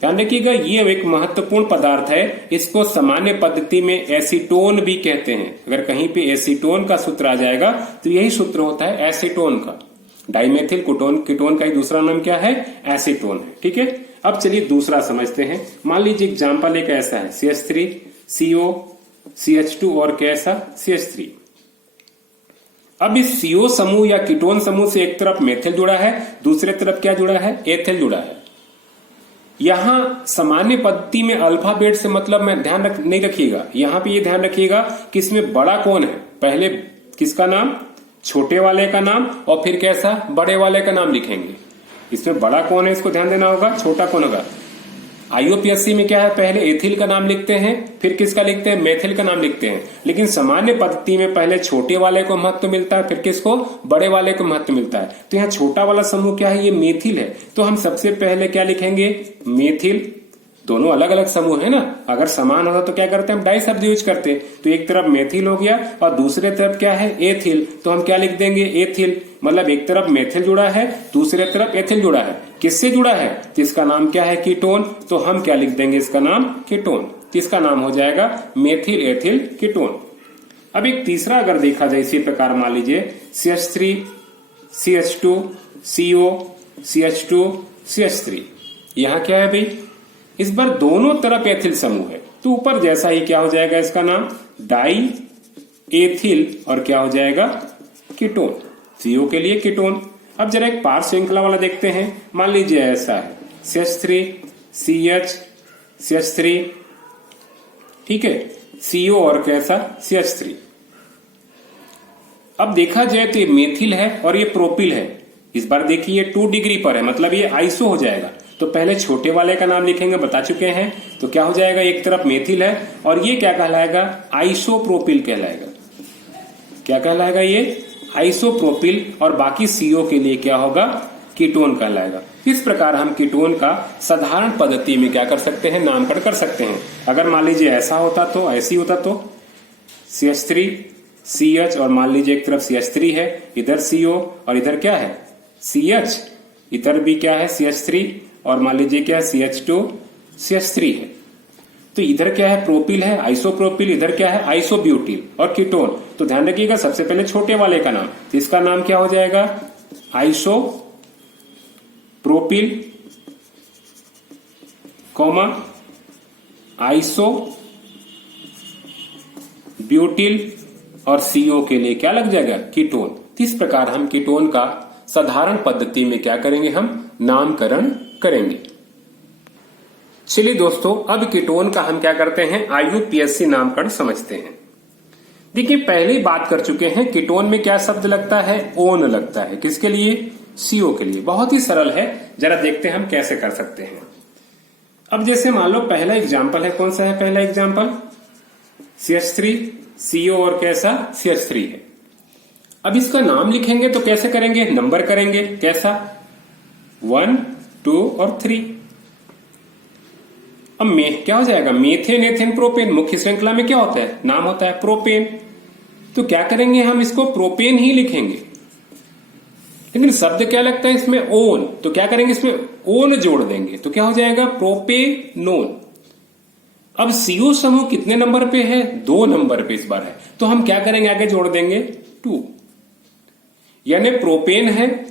ध्यान रखिएगा, ये एक महत्वपूर्ण पदार्थ है। इसको सामान्य पद्धति में एसीटोन भी कहते हैं। अगर कहीं पे एसीटोन का सूत्र आ जाएगा तो यही सूत्र होता है एसीटोन का। डाइमेथिल कीटोन का ही दूसरा नाम क्या है, एसीटोन है। ठीक है, अब चलिए दूसरा समझते हैं। मान लीजिए एग्जाम्पल एक ऐसा है, CH3 CO CH2 और कैसा, CH3। अब इस CO समूह या कीटोन समूह से एक तरफ मेथिल जुड़ा है, दूसरे तरफ क्या जुड़ा है, एथिल जुड़ा है। यहां सामान्य पद्धति में अल्फाबेट से मतलब में ध्यान नहीं रखिएगा। यहां पे ये ध्यान रखिएगा कि इसमें बड़ा कौन है, पहले किसका नाम, छोटे वाले का नाम, और फिर कैसा, बड़े वाले का नाम लिखेंगे। इसमें बड़ा कौन है इसको ध्यान देना होगा, छोटा कौन होगा। IUPAC में क्या है, पहले एथिल का नाम लिखते हैं, फिर किसका लिखते हैं, मेथिल का नाम लिखते हैं। लेकिन सामान्य पद्धति में पहले छोटे वाले को महत्व मिलता है, फिर किसको, बड़े वाले को महत्व मिलता है। तो यहाँ छोटा वाला समूह क्या है, ये मेथिल है, तो हम सबसे पहले क्या लिखेंगे, मेथिल। दोनों अलग अलग समूह है ना, अगर समान होता तो क्या करते हैं, हम डाई शब्द यूज करते हैं। तो एक तरफ मेथिल हो गया और दूसरे तरफ क्या है, एथिल, तो हम क्या लिख देंगे, एथिल। मतलब एक तरफ मेथिल जुड़ा है, दूसरे तरफ एथिल जुड़ा है। किससे जुड़ा है, जिसका नाम क्या है, कीटोन, तो हम क्या लिख देंगे, इसका नाम कीटोन। इसका नाम हो जाएगा मेथिल एथिल कीटोन। अब एक तीसरा अगर देखा जाए इसी प्रकार, मान लीजिए CH3 CH2 CO CH2 CH3। यहां क्या है भाई, इस बार दोनों तरफ एथिल समूह है, तो ऊपर जैसा ही क्या हो जाएगा, इसका नाम डाई एथिल और क्या हो जाएगा, कीटोन। CO के लिए कीटोन। अब जरा एक पार श्रृंखला वाला देखते हैं। मान लीजिए ऐसा है, CH3 CH CH3, ठीक है, CO और कैसा, CH3। अब देखा जाए तो ये मेथिल है और ये प्रोपिल है। इस बार देखिए 2 डिग्री पर है, मतलब ये आइसो हो जाएगा। तो पहले छोटे वाले का नाम लिखेंगे, बता चुके हैं। तो क्या हो जाएगा, एक तरफ मेथिल है और ये क्या कहलाएगा, आइसोप्रोपिल कहलाएगा। क्या कहलाएगा, ये आइसोप्रोपिल। और बाकी CO के लिए क्या होगा, कीटोन कहलाएगा। इस प्रकार हम कीटोन का साधारण पद्धति में क्या कर सकते हैं, नामकरण कर सकते हैं। अगर मान लीजिए ऐसा होता तो, ऐसी होता तो CH3 CH, और मान लीजिए एक तरफ CH3 है, इधर CO और इधर क्या है, CH, इधर भी क्या है, CH3, और मान लीजिए क्या है, CH2 CH3 है। तो इधर क्या है, प्रोपिल है, आइसोप्रोपिल, इधर क्या है, आइसोब्यूटिल और कीटोन। तो ध्यान रखिएगा सबसे पहले छोटे वाले का नाम, तो इसका नाम क्या हो जाएगा, आइसोप्रोपिल, कॉमा आइसोब्यूटिल, और CO के लिए क्या लग जाएगा, कीटोन। इस प्रकार हम कीटोन का साधारण पद्धति में क्या करेंगे, हम नामकरण करेंगे। चलिए दोस्तों, अब कीटोन का हम क्या करते हैं, IUPAC नामकरण समझते हैं। देखिए पहले ही बात कर चुके हैं, कीटोन में क्या शब्द लगता है, ओन लगता है। किसके लिए, CO के लिए। बहुत ही सरल है, जरा देखते हैं हम कैसे कर सकते हैं। अब जैसे मान लो पहला एग्जाम्पल है, कौन सा है पहला एग्जाम्पल, CH3 CO और कैसा, CH3 है। अब इसका नाम लिखेंगे तो कैसे करेंगे, नंबर करेंगे, कैसा, 1 2 और 3। अब क्या हो जाएगा, मेथेन एथेन प्रोपेन, मुख्य श्रृंखला में क्या होता है, नाम होता है प्रोपेन। तो क्या करेंगे, हम इसको प्रोपेन ही लिखेंगे, लेकिन शब्द क्या लगता है इसमें, ओन। तो क्या करेंगे, इसमें ओन जोड़ देंगे, तो क्या हो जाएगा, प्रोपेनोन। अब सीओ समूह कितने नंबर पे है, 2 नंबर पे इस बार है, तो हम क्या करेंगे, आगे जोड़ देंगे 2, यानी प्रोपेन है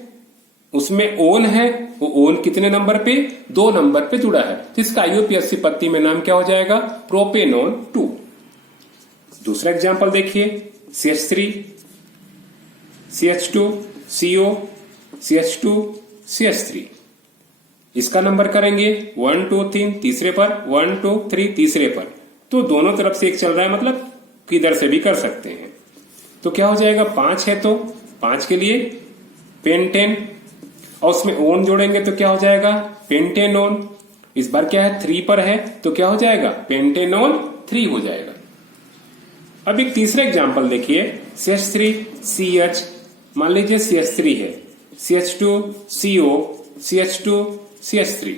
उसमें ओन है, वो ओन कितने नंबर पे, 2 नंबर पे जुड़ा है, तो इसका आईयूपीएसी पत्ती में नाम क्या हो जाएगा, प्रोपेनोन 2। दूसरा एग्जांपल देखिए, CH3 CH2 CO CH2 CH3, इसका नंबर करेंगे 1 2 3, तीसरे पर 1 2 3, तीसरे पर, तो दोनों तरफ से एक चल रहा है, मतलब किधर से भी कर सकते हैं। तो क्या हो जाएगा, 5 है तो 5 के लिए पेंटेन, और उसमें ओन जोड़ेंगे तो क्या हो जाएगा, पेंटेनोन। इस बार क्या है, 3 पर है, तो क्या हो जाएगा, पेंटेनोन 3 हो जाएगा। अब एक तीसरा एग्जांपल देखिए, CH3 CH, मान लीजिए CH3 है, CH2 CO CH2 CH3,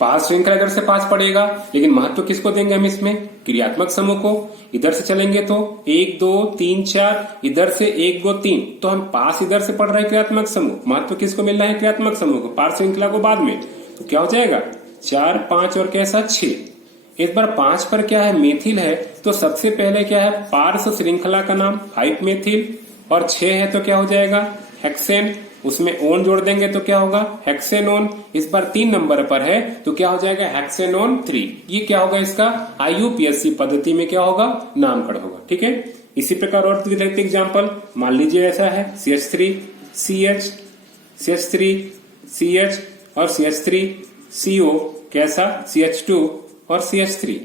पास श्रृंखला इधर से पास पड़ेगा, लेकिन महत्व किसको देंगे हम इसमें, क्रियात्मक समूह को। इधर से चलेंगे तो 1 2 3 4, इधर से 1 2 3, तो हम पास इधर से पढ़ रहे हैं क्रियात्मक समूह, महत्व किसको मिल रहा है, क्रियात्मक समूह को, पार्श्व श्रृंखला को बाद में, तो क्या हो जाएगा 4 5 और कैसा 6। इस बार 5 पर क्या है, मेथिल है, तो सबसे पहले क्या है, पार्श्व श्रृंखला का नाम 5 मेथिल, और 6 है तो क्या हो जाएगा, हेक्सेन, उसमें ओन जोड़ देंगे तो क्या होगा, हेक्सेनोन। इस बार 3 नंबर पर है, तो क्या हो जाएगा, हेक्सेनोन 3। ये क्या होगा, इसका आईयूपीएससी पद्धति में क्या होगा, नामकरण होगा। ठीक है, इसी प्रकार और देखते एग्जांपल, मान लीजिए ऐसा है, CH3 CH CH3 CH और CH3 CO, कैसा, CH2 और CH3,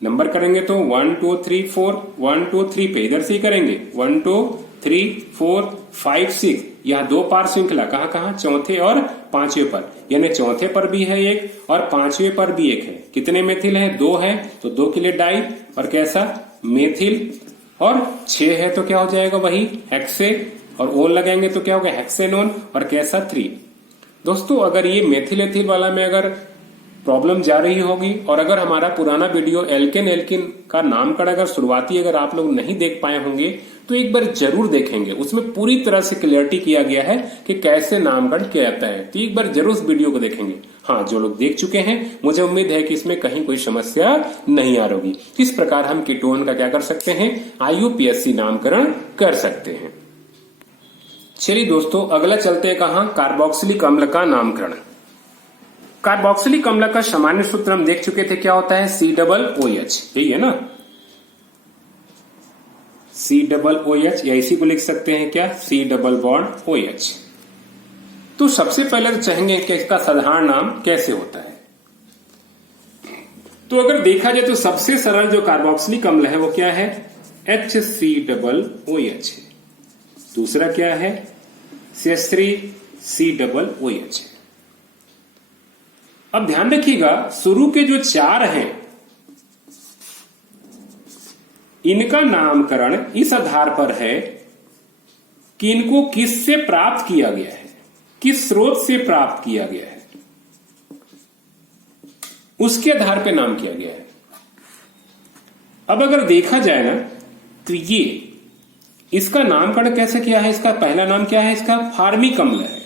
नंबर करेंगे तो 1 2 3 4, 1 2 3 पे इधर से ही करेंगे, 1 2 3 4 5 6, यहाँ 2 पार्श्व श्रृंखला, कहाँ कहाँ, चौथे और 5वें पर, यानी चौथे पर भी है एक और 5वें पर भी एक है। कितने मेथिल है, 2 है, तो 2 के लिए डाई और कैसा, मेथिल, और 6 है तो क्या हो जाएगा, वही हेक्से, और ओन लगाएंगे तो क्या होगा, हेक्सेनोन, और कैसा 3। दोस्तों अगर ये मेथिल एथिल वाला में अगर प्रॉब्लम जा रही होगी, और अगर हमारा पुराना वीडियो एल्केन एल्किन का नामकरण अगर शुरुआती अगर आप लोग नहीं देख पाए होंगे, तो एक बार जरूर देखेंगे, उसमें पूरी तरह से क्लियरिटी किया गया है कि कैसे नामकरण किया जाता है, तो एक बार जरूर उस वीडियो को देखेंगे। हाँ, जो लोग देख चुके हैं, मुझे उम्मीद है कि इसमें कहीं कोई समस्या नहीं आ रही। इस प्रकार हम कीटोन का क्या कर सकते हैं, आईयूपीएससी नामकरण कर सकते हैं। चलिए दोस्तों, अगला चलते हैं कहां, कार्बोक्सिलिक अम्ल का नामकरण। कार्बोक्सिलिक अम्ल का सामान्य सूत्र हम देख चुके थे, क्या होता है, COOH, यही है ना, COOH, या इसी को लिख सकते हैं क्या, C डबल बॉन्ड OH। तो सबसे पहले तो चाहेंगे कि इसका साधारण नाम कैसे होता है। तो अगर देखा जाए तो सबसे सरल जो कार्बोक्सिलिक अम्ल है वो क्या है, HCOOH। दूसरा क्या है, CH3COOH। अब ध्यान रखिएगा, शुरू के जो 4 हैं इनका नामकरण इस आधार पर है कि इनको किससे प्राप्त किया गया है, किस स्रोत से प्राप्त किया गया है, उसके आधार पर नाम किया गया है। अब अगर देखा जाए ना, तो ये इसका नामकरण कैसे किया है, इसका पहला नाम क्या है, इसका फार्मिक अम्ल है।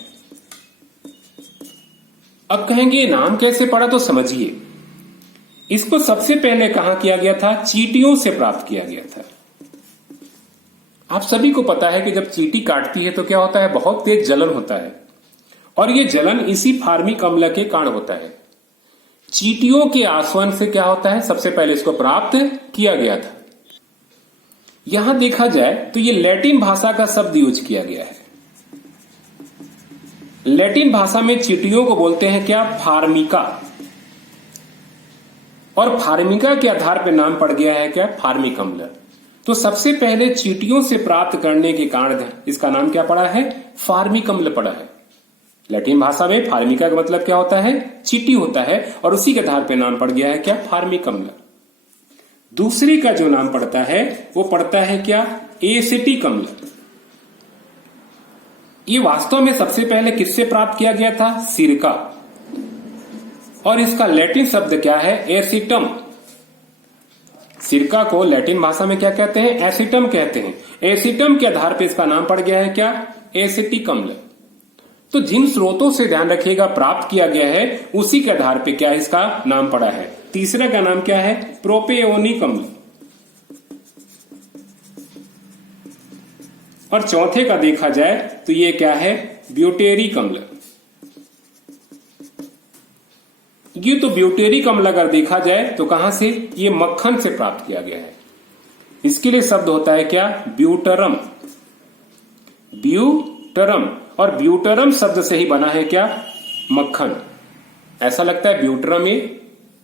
अब कहेंगे ये नाम कैसे पड़ा, तो समझिए, इसको सबसे पहले कहां किया गया था, चींटियों से प्राप्त किया गया था। आप सभी को पता है कि जब चींटी काटती है तो क्या होता है, बहुत तेज जलन होता है, और ये जलन इसी फार्मिक अम्ल के कारण होता है। चींटियों के आसवन से क्या होता है, सबसे पहले इसको प्राप्त किया गया था। यहां देखा जाए तो ये लैटिन भाषा का शब्द यूज किया गया है। लैटिन भाषा में चींटियों को बोलते हैं क्या, फार्मिका, और फार्मिका के आधार पर नाम पड़ गया है क्या, फार्मिक अम्ल। तो सबसे पहले चींटियों से प्राप्त करने के कारण इसका नाम क्या पड़ा है, फार्मिक अम्ल पड़ा है। लैटिन भाषा में फार्मिका का मतलब क्या होता है, चींटी होता है, और उसी के आधार पर नाम पड़ गया है क्या, फार्मिक अम्ल। दूसरी का जो नाम पड़ता है वो पड़ता है क्या, एसिटिक अम्ल। ये वास्तव में सबसे पहले किससे प्राप्त किया गया था, सिरका। और इसका लैटिन शब्द क्या है? एसिटम। सिरका को लैटिन भाषा में क्या कहते हैं? एसिटम कहते हैं। एसिटम के आधार पर इसका नाम पड़ गया है क्या? एसिटिक अम्ल। तो जिन स्रोतों से ध्यान रखिएगा प्राप्त किया गया है उसी के आधार पर क्या इसका नाम पड़ा है। तीसरा का नाम क्या है? प्रोपियोनिक अम्ल। और चौथे का देखा जाए तो ये क्या है? ब्यूटेरिक अम्ल। ये तो ब्यूटेरिक अम्ल अगर देखा जाए तो कहां से? ये मक्खन से प्राप्त किया गया है। इसके लिए शब्द होता है क्या? ब्यूटरम। ब्यूटरम। और ब्यूटरम शब्द से ही बना है क्या? मक्खन। ऐसा लगता है ब्यूटरम ये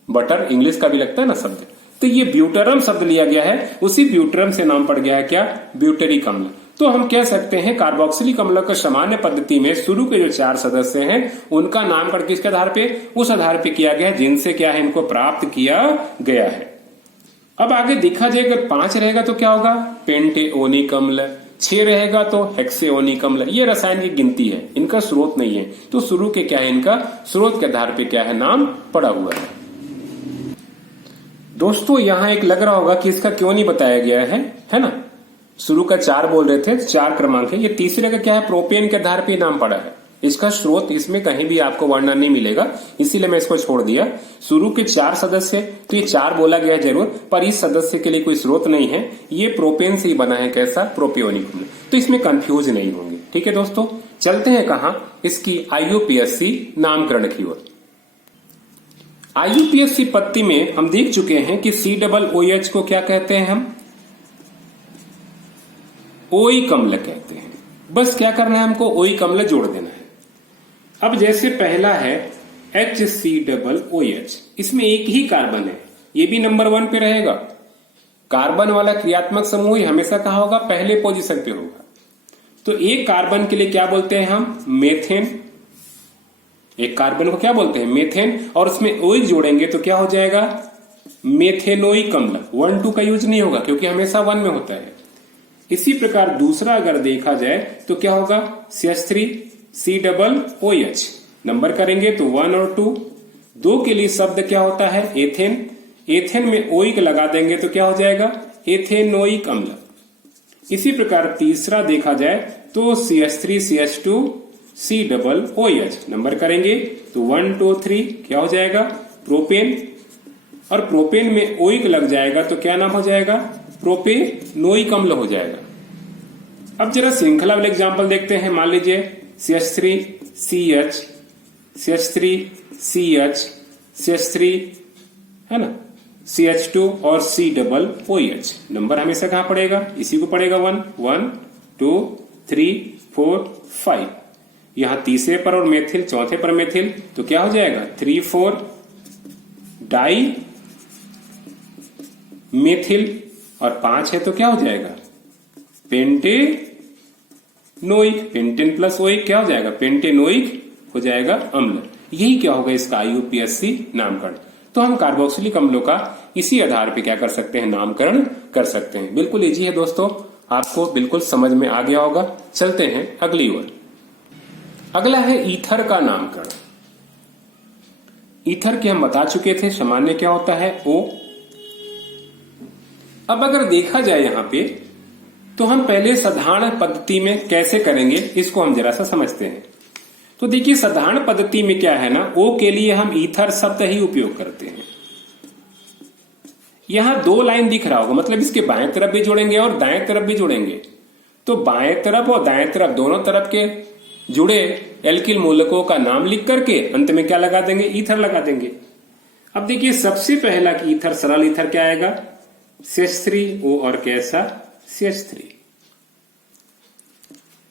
बटर इंग्लिश का भी लगता है ना शब्द। तो ये ब्यूटरम शब्द लिया गया है, उसी ब्यूटरम से नाम पड़ गया है क्या? ब्यूटेरिक अम्ल। तो हम कह सकते हैं कार्बोक्सिलिक अम्ल का सामान्य पद्धति में शुरू के जो 4 सदस्य हैं उनका नामकरण किसके आधार पे? उस आधार पे किया गया है जिनसे क्या है इनको प्राप्त किया गया है। अब आगे देखा जाए अगर 5 रहेगा तो क्या होगा? पेंटेओनिक अम्ल। 6 रहेगा तो हेक्सेओनिक अम्ल। ये रसायन की गिनती है, इनका स्रोत नहीं है। तो शुरू के क्या है इनका स्रोत के आधार पे क्या है नाम पड़ा हुआ है। दोस्तों यहां एक लग रहा होगा कि इसका क्यों नहीं बताया गया है ना? शुरू का 4 बोल रहे थे, 4 क्रमांक है। ये तीसरे का क्या है? प्रोपेन के आधार पे नाम पड़ा है। इसका स्रोत इसमें कहीं भी आपको वर्णन नहीं मिलेगा, इसीलिए मैं इसको छोड़ दिया। शुरू के 4 सदस्य तो ये 4 बोला गया जरूर, पर इस सदस्य के लिए कोई स्रोत नहीं है। ये प्रोपेन से ही बना है। कैसा? प्रोपियोनिक अम्ल। तो इसमें कंफ्यूज नहीं होंगे। ठीक है दोस्तों, चलते हैं कहां? इसकी IUPAC नामकरण की ओर। IUPAC पत्ती में हम देख चुके हैं कि COOH को क्या कहते हैं? हम ओइक अम्ल कहते हैं। बस क्या करना है हमको? ओइक अम्ल जोड़ देना है। अब जैसे पहला है HCOOH, इसमें एक ही कार्बन है, ये भी नंबर 1 पे रहेगा। कार्बन वाला क्रियात्मक समूह ही हमेशा कहा होगा? पहले पोजीशन पे होगा। तो एक कार्बन के लिए क्या बोलते हैं हम? मेथेन। एक कार्बन को क्या बोलते हैं? मेथेन। और उसमें ओइक जोड़ेंगे तो क्या हो जाएगा? मेथेनोइक अम्ल। 1 2 का यूज नहीं होगा क्योंकि हमेशा 1 में होता है। इसी प्रकार दूसरा अगर देखा जाए तो क्या होगा? CH3COOH। नंबर करेंगे तो 1 और 2। 2 के लिए शब्द क्या होता है? एथेन। एथेन में ओइक लगा देंगे तो क्या हो जाएगा? एथेनोइक अम्ल। इसी प्रकार तीसरा देखा जाए तो CH3CH2COOH। नंबर करेंगे तो 1 2 3 क्या हो जाएगा? प्रोपेन। और प्रोपेन में ओइक लग जाएगा तो क्या नाम हो जाएगा? प्रोपेनोइक अम्ल हो जाएगा। अब जरा श्रृंखला वाले एग्जाम्पल देखते हैं। मान लीजिए CH3CH, CH3CH, CH3 है ना, CH2 और COOH। नंबर हमेशा कहां पड़ेगा? इसी को पड़ेगा 1 1 2 3 4 5। यहां तीसरे पर और मेथिल, चौथे पर मेथिल तो क्या हो जाएगा? 3 4 डाई मेथिल। और 5 है तो क्या हो जाएगा? पेंटेनोइक। पेंटेन प्लस ओइक क्या हो जाएगा? पेंटेनोइक हो जाएगा अम्ल। यही क्या होगा इसका IUPAC नामकरण। तो हम कार्बोक्सिलिक अम्लों का इसी आधार पे क्या कर सकते हैं? नामकरण कर सकते हैं। बिल्कुल इजी है दोस्तों, आपको बिल्कुल समझ में आ गया होगा। चलते हैं अगली ओर। अगला है ईथर का नामकरण। ईथर के हम बता चुके थे, सामान्य क्या होता है? O। अब अगर देखा जाए यहां पे तो हम पहले साधारण पद्धति में कैसे करेंगे इसको हम जरा सा समझते हैं। तो देखिए साधारण पद्धति में क्या है ना, O के लिए हम ईथर शब्द ही उपयोग करते हैं। यहां 2 लाइन दिख रहा होगा, मतलब इसके बाएं तरफ भी जोड़ेंगे और दाएं तरफ भी जोड़ेंगे। तो बाएं तरफ और दाएं तरफ दोनों तरफ के जुड़े एल्किल मूलकों का नाम लिख करके अंत में क्या लगा देंगे? ईथर लगा देंगे। अब देखिए सबसे पहला की ईथर, सरल ईथर क्या आएगा? CH3O और कैसा? CH3।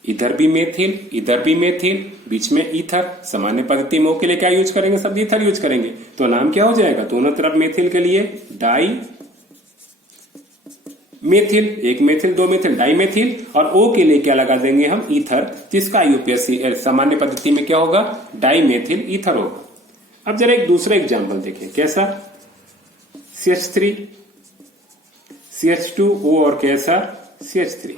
इधर भी मेथिल, इधर भी मेथिल, बीच में ईथर। सामान्य पद्धति में O के लिए क्या यूज करेंगे? सब ईथर यूज करेंगे। तो नाम क्या हो जाएगा? दोनों तरफ मेथिल के लिए dimethyl. 1 methyl 2 methyl dimethyl. और O के लिए क्या लगा देंगे हम? ईथर, जिसका IUPAC सामान्य पद्धति में क्या होगा? डाई मेथिल ईथर होगा। अब जरा एक दूसरा एग्जाम्पल देखें। कैसा? CH3 CH2O और कैसा? CH3।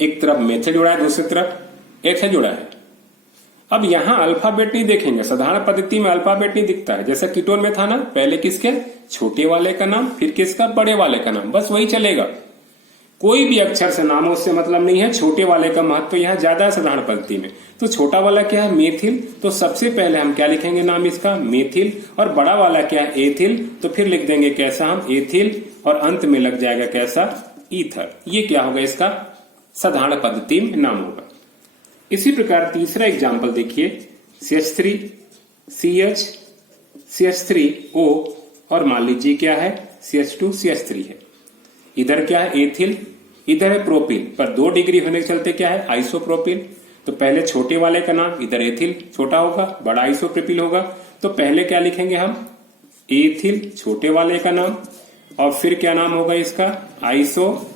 एक तरफ मेथिल जुड़ा है, दूसरी तरफ एथर जुड़ा है। अब यहां अल्फाबेट नहीं देखेंगे, साधारण पद्धति में अल्फाबेट नहीं दिखता है। जैसे कीटोन में था ना, पहले किसके छोटे वाले का नाम, फिर किसका बड़े वाले का नाम, बस वही चलेगा। कोई भी अक्षर से नाम उससे मतलब नहीं है। छोटे वाले का महत्व यहाँ ज्यादा है साधारण पद्धति में। तो छोटा वाला क्या है, मेथिल, तो सबसे पहले हम क्या लिखेंगे नाम इसका, मेथिल। और बड़ा वाला क्या है, एथिल, तो फिर लिख देंगे कैसा हम, एथिल, और अंत में लग जाएगा कैसा, ईथर। ये क्या होगा, इसका साधारण पद्धति में नाम होगा। इसी प्रकार तीसरा एग्जाम्पल देखिए, CH3 CH CH3O, और मान लीजिए क्या है, CH2 CH3 है। इधर क्या है, एथिल, इधर है प्रोपिल, पर 2 डिग्री होने के चलते क्या है, आइसोप्रोपिल। तो पहले छोटे वाले का नाम, इधर एथिल छोटा होगा, बड़ा आइसोप्रोपिल होगा। तो पहले क्या लिखेंगे हम, एथिल छोटे वाले का नाम, और फिर क्या नाम होगा इसका, आइसोप्रोपिल,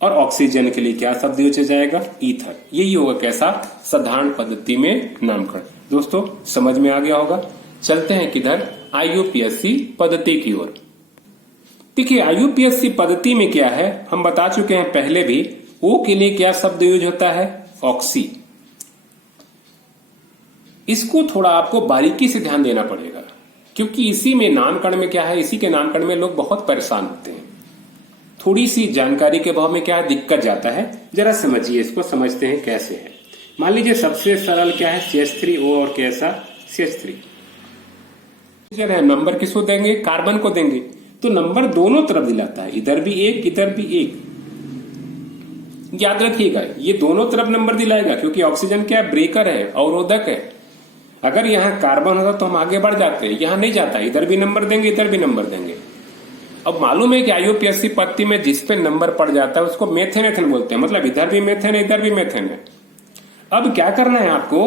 और ऑक्सीजन के लिए क्या शब्द यूज हो जाएगा, ईथर। यही होगा कैसा, साधारण पद्धति में नामकरण। दोस्तों समझ में आ गया होगा। चलते हैं किधर, IUPAC पद्धति की ओर। देखिए IUPAC पद्धति में क्या है, हम बता चुके हैं पहले भी, ओ के लिए क्या शब्द यूज होता है, ऑक्सी। इसको थोड़ा आपको बारीकी से ध्यान देना पड़ेगा, क्योंकि इसी में नामकरण में क्या है, इसी के नामकरण में लोग बहुत परेशान होते हैं। थोड़ी सी जानकारी के अभाव में क्या दिक्कत जाता है, जरा समझिए इसको, समझते हैं कैसे है। मान लीजिए सबसे सरल क्या है, CH3O, और कैसा, CH3 है। नंबर किसको देंगे, कार्बन को देंगे, तो नंबर दोनों तरफ दिलाता है, इधर भी एक, इधर भी एक। याद रखिएगा ये दोनों तरफ नंबर दिलाएगा, क्योंकि ऑक्सीजन क्या है, ब्रेकर है, अवरोधक है। अगर यहाँ कार्बन होता तो हम आगे बढ़ जाते हैं, यहाँ नहीं जाता, इधर भी नंबर देंगे, इधर भी नंबर देंगे। अब मालूम है कि IUPAC पद्धति में जिस पे नंबर पड़ जाता है उसको मेथेन एथेन बोलते हैं, मतलब इधर भी मेथेन है, इधर भी मेथेन है। अब क्या करना है आपको,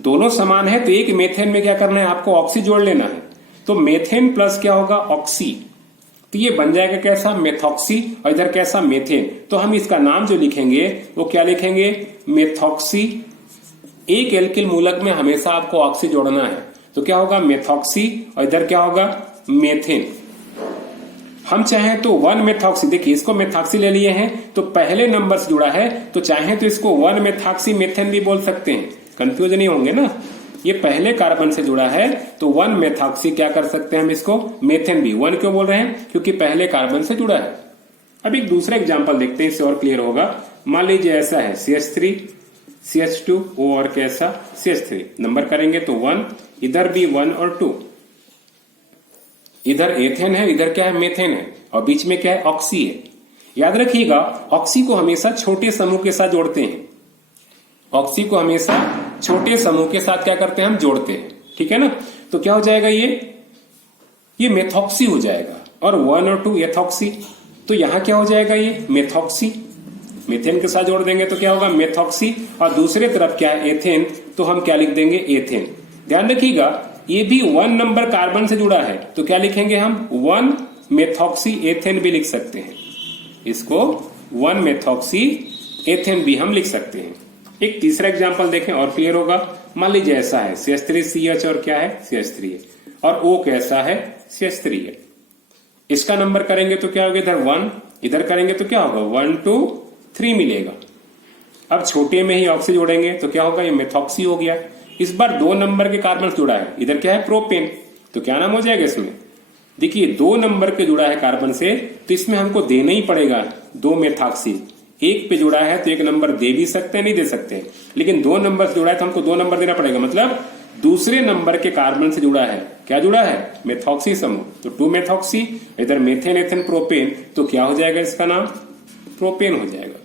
दोनों समान है तो एक मेथेन में क्या करना है, आपको ऑक्सी जोड़ लेना है। तो मेथेन प्लस क्या होगा, ऑक्सी, तो ये बन जाएगा कैसा, मेथॉक्सी, और इधर कैसा, मेथेन। तो हम इसका नाम जो लिखेंगे वो क्या लिखेंगे, मेथॉक्सी। एक एल्किल मूलक में हमेशा आपको ऑक्सी जोड़ना है, तो क्या होगा, मेथॉक्सी, और इधर क्या होगा, मेथेन। हम चाहें तो 1 मेथॉक्सी, देखिए इसको मेथॉक्सी ले लिए हैं तो पहले नंबर से जुड़ा है, तो चाहें तो इसको 1 मेथॉक्सी मेथेन भी बोल सकते हैं, कंफ्यूज नहीं होंगे ना। ये पहले कार्बन से जुड़ा है तो 1 मेथॉक्सी क्या कर सकते हैं हम इसको, मेथेन भी। 1 क्यों बोल रहे हैं, क्योंकि पहले कार्बन से जुड़ा है। अब एक दूसरा एग्जाम्पल देखते हैं, इससे और क्लियर होगा। मान लीजिए ऐसा है, CH3 CH2O, और कैसा, CH3। नंबर करेंगे तो 1, इधर भी 1 और 2, इधर एथेन है, इधर क्या है, मेथेन है, और बीच में क्या है, ऑक्सी है। याद रखिएगा ऑक्सी को हमेशा छोटे समूह के साथ जोड़ते हैं, ऑक्सी को हमेशा छोटे समूह के साथ क्या करते हैं, हम जोड़ते हैं, ठीक है ना। तो क्या हो जाएगा, ये मेथॉक्सी हो जाएगा, और 1 और 2 एथॉक्सी। तो यहां क्या हो जाएगा, ये मेथॉक्सी, मेथेन के साथ जोड़ देंगे तो क्या होगा, मेथॉक्सी, और दूसरे तरफ क्या है, एथेन, तो हम क्या लिख देंगे, एथेन। ध्यान रखिएगा ये भी 1 नंबर कार्बन से जुड़ा है, तो क्या लिखेंगे हम, 1 मेथॉक्सी एथेन भी लिख सकते हैं, इसको 1 मेथॉक्सी एथेन भी हम लिख सकते हैं। एक तीसरा एग्जांपल देखें और क्लियर होगा। मान लीजिए ऐसा है, CH3 CH, और क्या है, CH3 है, और O कैसा है, CH3 है। इसका नंबर करेंगे तो क्या होगा, इधर 1, इधर करेंगे तो क्या होगा, 1 2 3 मिलेगा। अब छोटे में ही ऑक्सी जोड़ेंगे तो क्या होगा, ये मेथॉक्सी हो गया। इस बार 2 नंबर के कार्बन जुड़ा है, इधर क्या है, प्रोपेन, तो क्या नाम हो जाएगा इसमें, देखिए 2 नंबर के जुड़ा है कार्बन से, तो इसमें हमको देना ही पड़ेगा 2 मेथॉक्सी। एक पे जुड़ा है तो एक नंबर दे भी सकते हैं, नहीं दे सकते, लेकिन 2 नंबर से जुड़ा है तो हमको 2 नंबर देना पड़ेगा, मतलब दूसरे नंबर के कार्बन से जुड़ा है, क्या जुड़ा है, मेथॉक्सी समूह, तो 2 मेथॉक्सी, इधर मेथेन एथेन प्रोपेन, तो क्या हो जाएगा, इसका नाम प्रोपेन हो जाएगा।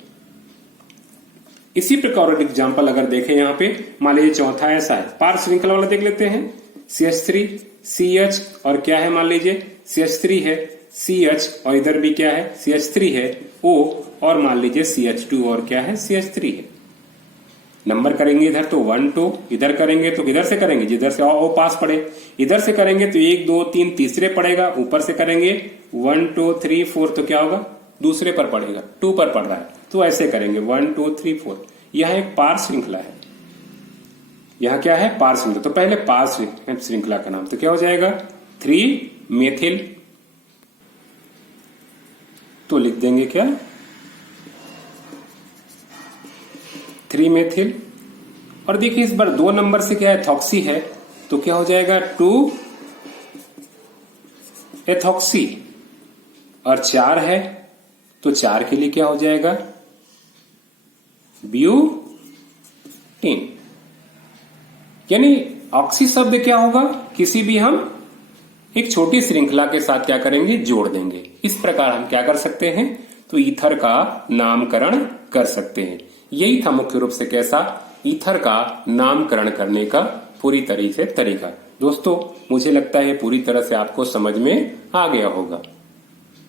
इसी प्रकार एग्जाम्पल अगर देखें यहाँ पे, मान लीजिए चौथा ऐसा है, पार श्रृंखला वाला देख लेते हैं, CH3 CH, और क्या है, मान लीजिए CH3 है, CH, और इधर भी क्या है, CH3 है, O, और मान लीजिए CH2, और क्या है, CH3 है। नंबर करेंगे इधर तो 1 2, इधर करेंगे तो किधर से करेंगे, जिधर से O पास पड़े, इधर से करेंगे तो 1 2 3 तीसरे पड़ेगा, ऊपर से करेंगे 1 2 3 4, तो क्या होगा, दूसरे पर पड़ेगा, 2 पर पड़ रहा है, तो ऐसे करेंगे 1 2 3 4। यह एक पार श्रृंखला है, यहां क्या है, पार श्रृंखला। तो पहले पार श्रृंखला का नाम तो क्या हो जाएगा, 3 मेथिल, तो लिख देंगे क्या, 3 मेथिल। और देखिए इस बार 2 नंबर से क्या एथॉक्सी है, तो क्या हो जाएगा 2 एथॉक्सी। और 4 है तो 4 के लिए क्या हो जाएगा ब्यूटीन। यानी ऑक्सी शब्द क्या होगा, किसी भी हम एक छोटी श्रृंखला के साथ क्या करेंगे, जोड़ देंगे। इस प्रकार हम क्या कर सकते हैं, तो ईथर का नामकरण कर सकते हैं। यही था मुख्य रूप से कैसा, ईथर का नामकरण करने का पूरी तरह से तरीका। दोस्तों मुझे लगता है पूरी तरह से आपको समझ में आ गया होगा।